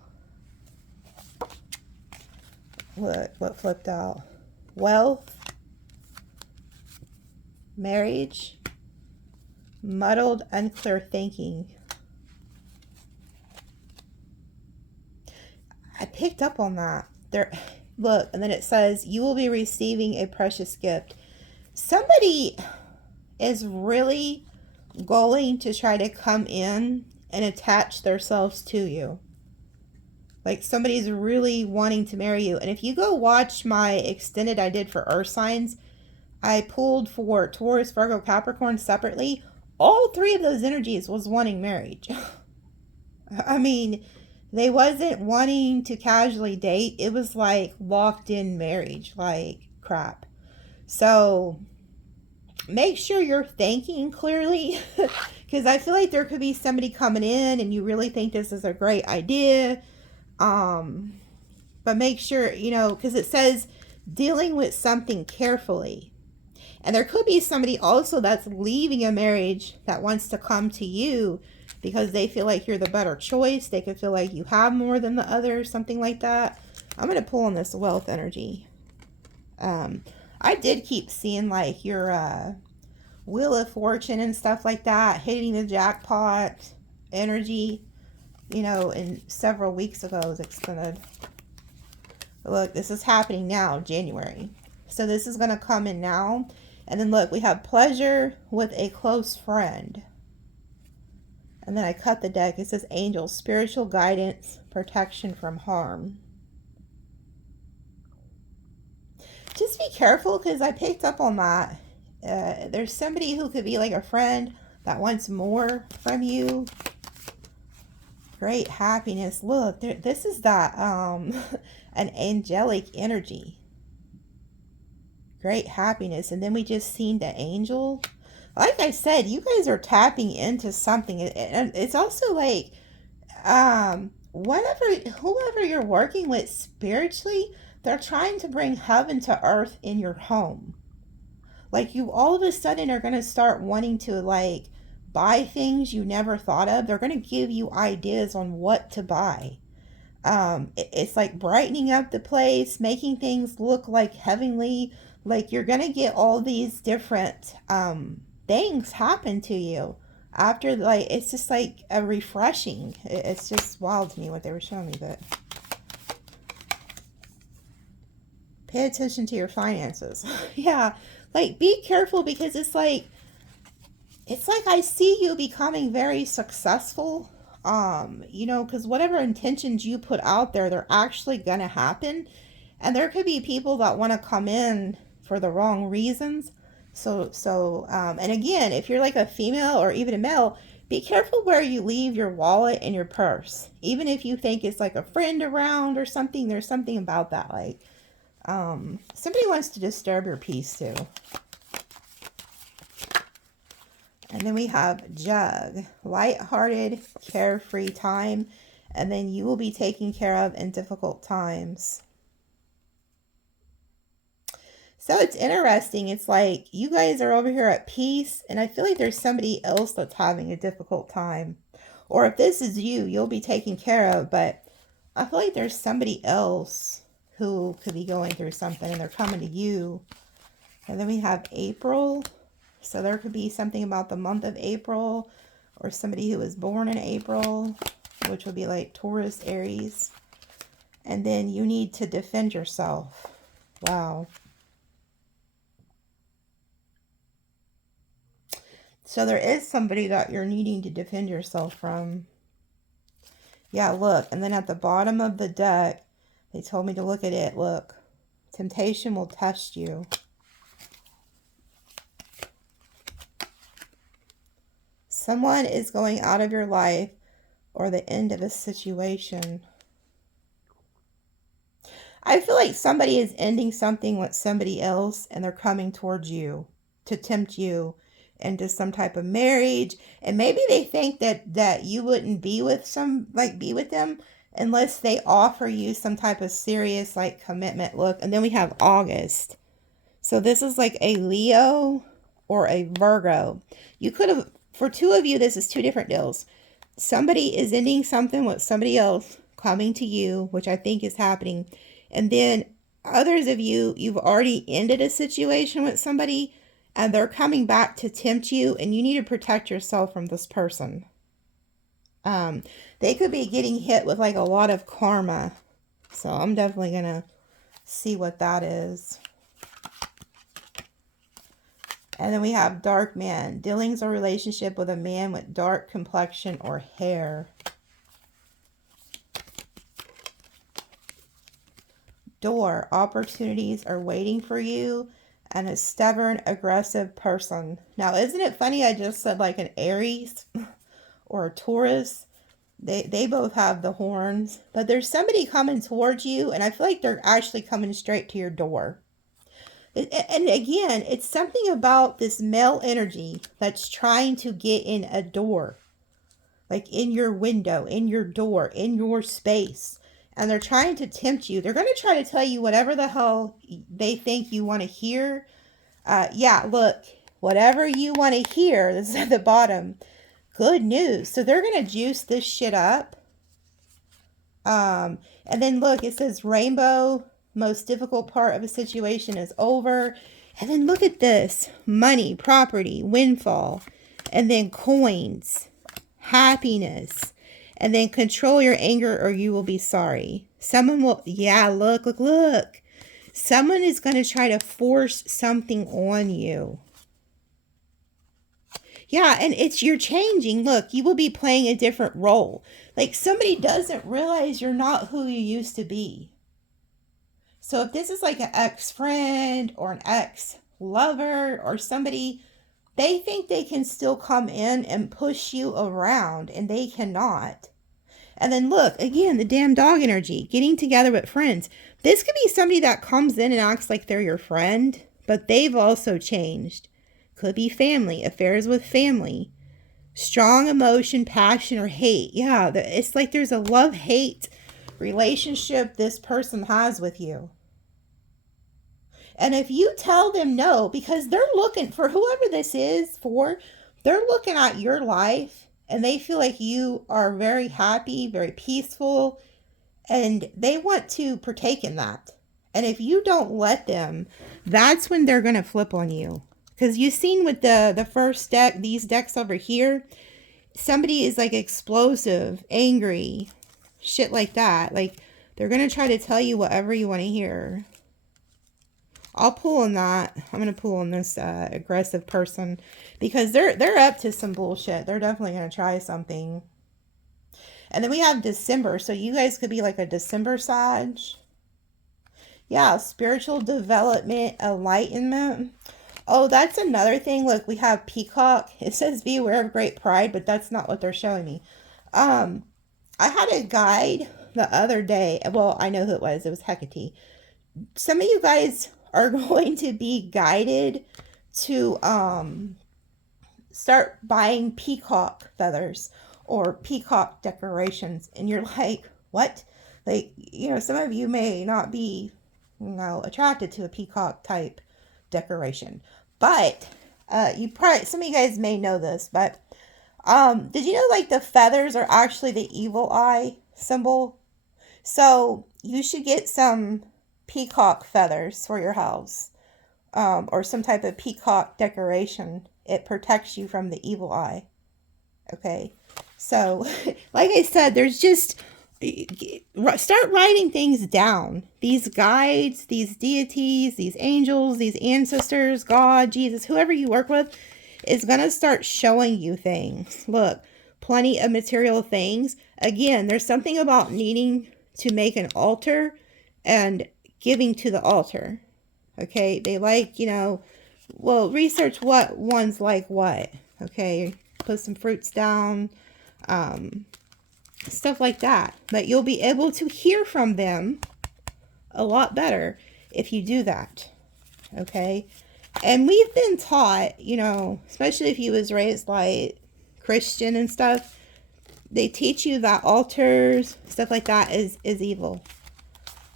What flipped out? Wealth, marriage, muddled, unclear thinking. I picked up on that. There, look, and then it says, you will be receiving a precious gift. Somebody is really going to try to come in and attach themselves to you. Like somebody's really wanting to marry you. And if you go watch my extended I did for Earth signs, I pulled for Taurus, Virgo, Capricorn separately. All three of those energies was wanting marriage. I mean, they wasn't wanting to casually date. It was like locked in marriage, like crap. So make sure you're thinking clearly, because I feel like there could be somebody coming in and you really think this is a great idea. But make sure, because it says dealing with something carefully. And there could be somebody also that's leaving a marriage that wants to come to you because they feel like you're the better choice. They could feel like you have more than the others, something like that. I'm going to pull on this wealth energy. I did keep seeing like your Wheel of Fortune and stuff like that, hitting the jackpot energy, and several weeks ago it was extended. But look, this is happening now, January. So this is going to come in now. And then look, we have pleasure with a close friend. And then I cut the deck. It says angels, spiritual guidance, protection from harm. Just be careful, because I picked up on that. There's somebody who could be like a friend that wants more from you. Great happiness. Look, this is that an angelic energy. Great happiness. And then we just seen the angel. Like I said, you guys are tapping into something. And it's also like whoever you're working with spiritually, they're trying to bring heaven to earth in your home. Like you all of a sudden are going to start wanting to like buy things you never thought of. They're going to give you ideas on what to buy. It's like brightening up the place, making things look like heavenly. Like you're going to get all these different things happen to you after, like, it's just like a refreshing. It's just wild to me what they were showing me. But pay attention to your finances. Yeah, like be careful, because it's like I see you becoming very successful. Because whatever intentions you put out there, they're actually gonna happen. And there could be people that want to come in for the wrong reasons. And again, if you're like a female or even a male, be careful where you leave your wallet and your purse. Even if you think it's like a friend around or something, there's something about that. Like, Somebody wants to disturb your peace too. And then we have Jug, light-hearted, carefree time, and then you will be taken care of in difficult times. So it's interesting. It's like you guys are over here at peace, and I feel like there's somebody else that's having a difficult time. Or if this is you, you'll be taken care of, but I feel like there's somebody else who could be going through something, and they're coming to you. And then we have April. So there could be something about the month of April, or somebody who was born in April, which would be like Taurus, Aries. And then you need to defend yourself. Wow. So there is somebody that you're needing to defend yourself from. Yeah, look. And then at the bottom of the deck, they told me to look at it. Look. Temptation will test you. Someone is going out of your life or the end of a situation. I feel like somebody is ending something with somebody else, and they're coming towards you to tempt you into some type of marriage. And maybe they think that you wouldn't be with them unless they offer you some type of serious like commitment. Look, and then we have August. So this is like a Leo or a Virgo. You could have, for two of you, this is two different deals. Somebody is ending something with somebody else coming to you, which I think is happening. And then others of you, you've already ended a situation with somebody, and they're coming back to tempt you, and you need to protect yourself from this person. They could be getting hit with like a lot of karma. So I'm definitely going to see what that is. And then we have Dark Man. Dealings or relationship with a man with dark complexion or hair. Door. Opportunities are waiting for you. And a stubborn, aggressive person. Now, isn't it funny I just said like an Aries or a Taurus? They both have the horns. But there's somebody coming towards you, and I feel like they're actually coming straight to your door. And again, it's something about this male energy that's trying to get in a door. Like in your window, in your door, in your space. And they're trying to tempt you. They're going to try to tell you whatever the hell they think you want to hear. Yeah, look, whatever you want to hear, this is at the bottom. Good news. So they're going to juice this shit up. And then look, it says rainbow. Most difficult part of a situation is over. And then look at this. Money, property, windfall. And then coins. Happiness. And then control your anger or you will be sorry. Someone will, yeah, look. Someone is going to try to force something on you. Yeah, and you're changing. Look, you will be playing a different role. Like somebody doesn't realize you're not who you used to be. So if this is like an ex-friend or an ex-lover or somebody, they think they can still come in and push you around, and they cannot. And then look, again, the damn dog energy, getting together with friends. This could be somebody that comes in and acts like they're your friend, but they've also changed. Could be family, affairs with family. Strong emotion, passion, or hate. Yeah, it's like there's a love-hate relationship this person has with you. And if you tell them no, because they're looking for whoever this is for, they're looking at your life and they feel like you are very happy, very peaceful, and they want to partake in that. And if you don't let them, that's when they're going to flip on you. Because you've seen with the first deck, these decks over here, somebody is like explosive, angry, shit like that. Like they're going to try to tell you whatever you want to hear. I'll pull on that. I'm going to pull on this aggressive person because they're up to some bullshit. They're definitely going to try something. And then we have December. So you guys could be like a December Sag. Yeah, spiritual development, enlightenment. Oh, that's another thing. Look, we have Peacock. It says be aware of great pride, but that's not what they're showing me. I had a guide the other day. Well, I know who it was. It was Hecate. some of you guys are going to be guided to start buying peacock feathers or peacock decorations, and you're like, what? Like, some of you may not be, attracted to a peacock type decoration, but you probably, some of you guys may know this, but did you know like the feathers are actually the evil eye symbol? So you should get some peacock feathers for your house, or some type of peacock decoration. It protects you from the evil eye. Okay. So, like I said, there's just start writing things down. These guides, these deities, these angels, these ancestors, God, Jesus, whoever you work with is going to start showing you things. Look, plenty of material things. Again, there's something about needing to make an altar and giving to the altar. Okay, they like, well, research what one's like what. Okay, put some fruits down, stuff like that. But you'll be able to hear from them a lot better if you do that. Okay, and we've been taught, especially if you was raised like Christian and stuff, they teach you that altars, stuff like that is evil.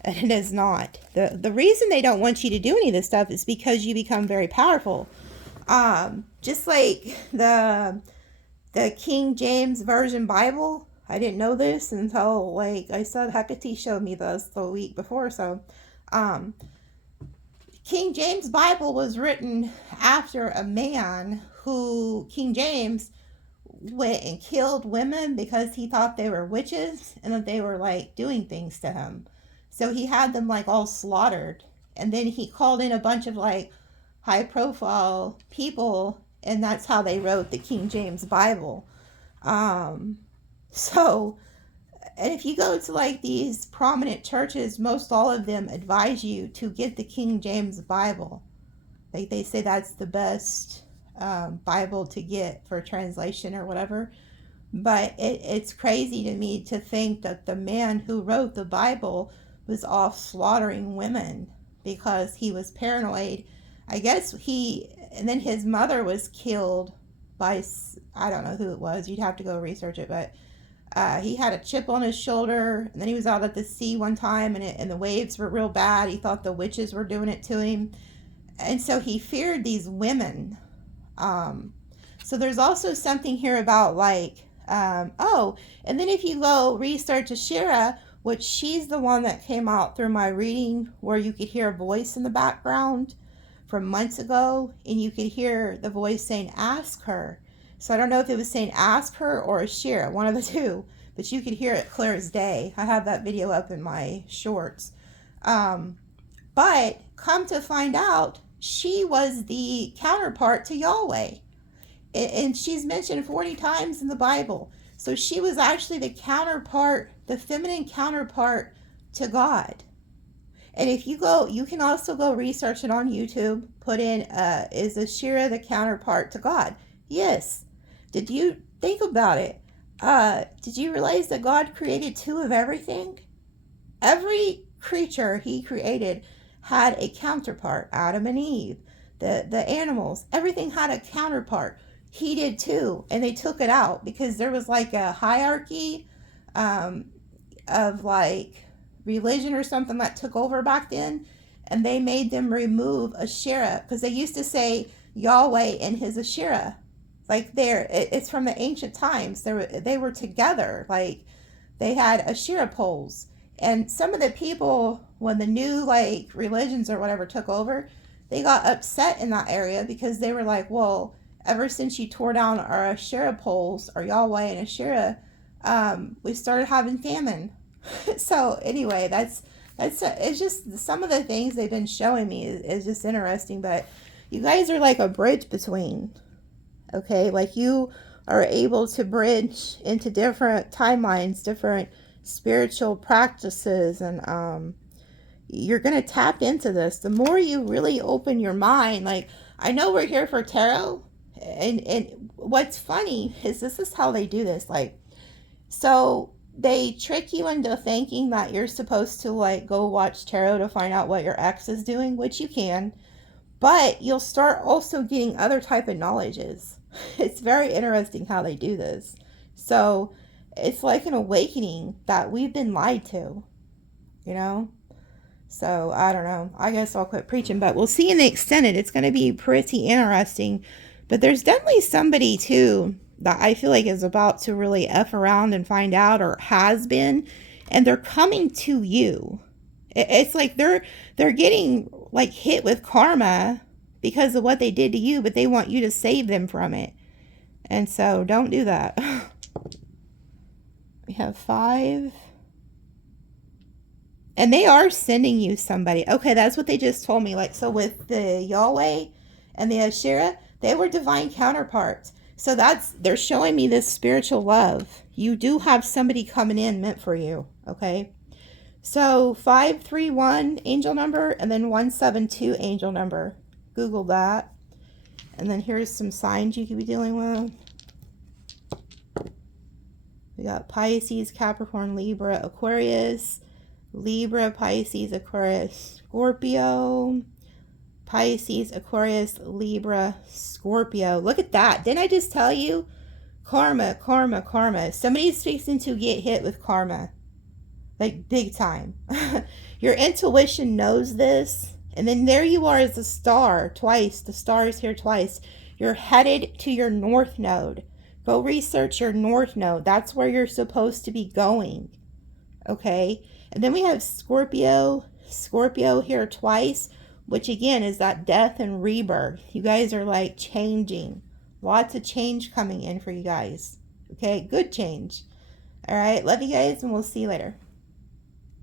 And it is not. The reason they don't want you to do any of this stuff is because you become very powerful. Just like the King James Version Bible. I didn't know this until, like I said, Hecate showed me this the week before. So, King James Bible was written after a man who, King James, went and killed women because he thought they were witches and that they were like doing things to him. So he had them like all slaughtered. And then he called in a bunch of like high profile people, and that's how they wrote the King James Bible. So, and if you go to like these prominent churches, most all of them advise you to get the King James Bible. They say that's the best Bible to get for translation or whatever. But it's crazy to me to think that the man who wrote the Bible was off slaughtering women because he was paranoid. I guess and then his mother was killed by, I don't know who it was. You'd have to go research it, but he had a chip on his shoulder, and then he was out at the sea one time, and the waves were real bad. He thought the witches were doing it to him, and so he feared these women. So there's also something here about like, and then if you go research Ashera, which she's the one that came out through my reading where you could hear a voice in the background from months ago, and you could hear the voice saying, ask her. So I don't know if it was saying ask her or Ashera, one of the two, but you could hear it clear as day. I have that video up in my shorts. But come to find out, she was the counterpart to Yahweh. And she's mentioned 40 times in the Bible. So she was actually the counterpart, the feminine counterpart to God. And if you go, you can also go research it on YouTube. Put in, is Ashera the counterpart to God? Yes. Did you think about it? Did you realize that God created two of everything? Every creature he created had a counterpart. Adam and Eve, the animals, everything had a counterpart. He did too, and they took it out because there was like a hierarchy of like religion or something that took over back then, and they made them remove Asherah because they used to say Yahweh and his Asherah. Like it's from the ancient times. They were together. Like they had Asherah poles, and some of the people, when the new like religions or whatever took over, they got upset in that area because they were like, well, ever since you tore down our Asherah poles, or Yahweh and Asherah, we started having famine. So anyway, it's just some of the things they've been showing me is just interesting. But you guys are like a bridge between, okay? Like you are able to bridge into different timelines, different spiritual practices, and you're going to tap into this. The more you really open your mind, like I know we're here for tarot, and what's funny is this is how they do this. Like, so they trick you into thinking that you're supposed to like go watch tarot to find out what your ex is doing, which you can, but you'll start also getting other type of knowledges. It's very interesting how they do this. So it's like an awakening that we've been lied to, you know? So I don't know. I guess I'll quit preaching, but we'll see in the extended. It's going to be pretty interesting. But there's definitely somebody too that I feel like is about to really F around and find out, or has been, and they're coming to you. It's like they're getting like hit with karma because of what they did to you, but they want you to save them from it. And so don't do that. We have 5. And they are sending you somebody. Okay, that's what they just told me. Like, so with the Yahweh and the Asherah, they were divine counterparts. So they're showing me this spiritual love. You do have somebody coming in meant for you, okay? So 531 angel number, and then 172 angel number. Google that. And then here's some signs you could be dealing with. We got Pisces, Capricorn, Libra, Aquarius, Libra, Pisces, Aquarius, Scorpio, Pisces, Aquarius, Libra, Scorpio. Look at that. Didn't I just tell you? Karma, karma, karma. Somebody's fixing to get hit with karma. Like big time. Your intuition knows this. And then there you are as a star twice. The star is here twice. You're headed to your north node. Go research your north node. That's where you're supposed to be going. Okay? And then we have Scorpio here twice, which again is that death and rebirth. You guys are like changing. Lots of change coming in for you guys. Okay? Good change. All right? Love you guys, and we'll see you later.